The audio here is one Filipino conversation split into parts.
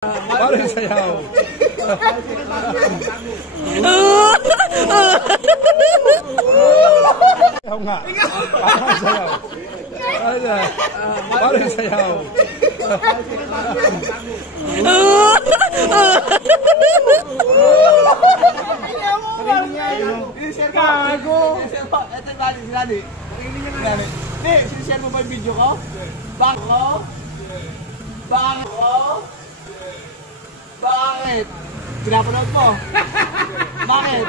Paano yung sayaw? Sayaw nga. Paano yung sayaw? Paano yung sayaw? Gago! Ito si Lani. Hindi, sinishare mo ba yung video ko? Bakit? Pinapanood mo? Bakit?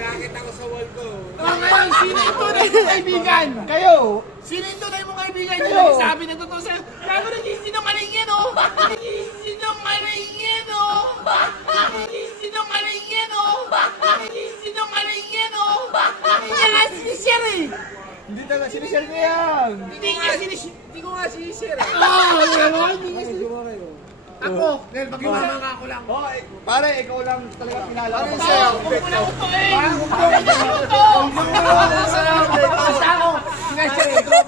Nakakita ko sa wall ko. Ngayon, sino yung tunay mong kaibigan? Kayo! Sino yung tunay mong kaibigan? Kayo! Sabi na totoo sa'yo. Gago, nagsisinungaling yan, oh! Nagsisinungaling yan, oh! Nagsisinungaling yan, oh! Nagsisinungaling yan, oh! Hindi nga sinishare eh! Hindi talaga sinishare ko yan! Hindi ko nga sinishare. Hindi nga sinishare. Ako, Dahil pag-imamanga ko lang. pare, ikaw lang talaga pinala. Pare, sa'yo. Huwag mo na utuin! Basta ako! Sinashare, ikaw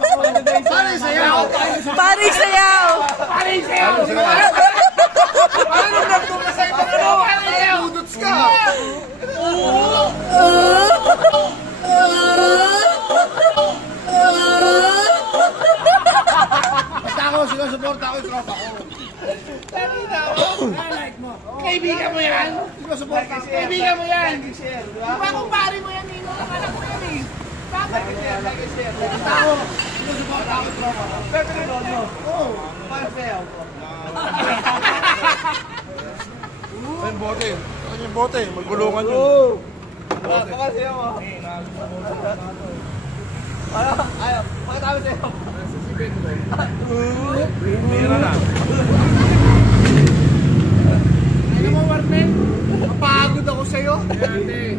pare, sayaw! Pare sayaw! Pare, sayaw! Paano nagtong ka sa itong ano? Pare, sayaw! Udots ka! Basta ako, sinusuporta ako yung tropa ko. Kaibigan mo yan? Sinusuporta ako. Kaibigan mo yan? Diba kung pare mo yan, Nino? Alam mo yan eh. Bakit? Basta ako, sinusuporta ako yung tropa ko. Pero pinanood mo? Oo. Paano sayaw ko? Ayun, bote. Ayun yung bote. Magulungan yun. Baka sayaw mo. Ayaw. Bakit kami sayaw? Mira na. Ano mo, Warmen? Mapagod ako sa'yo. Ate.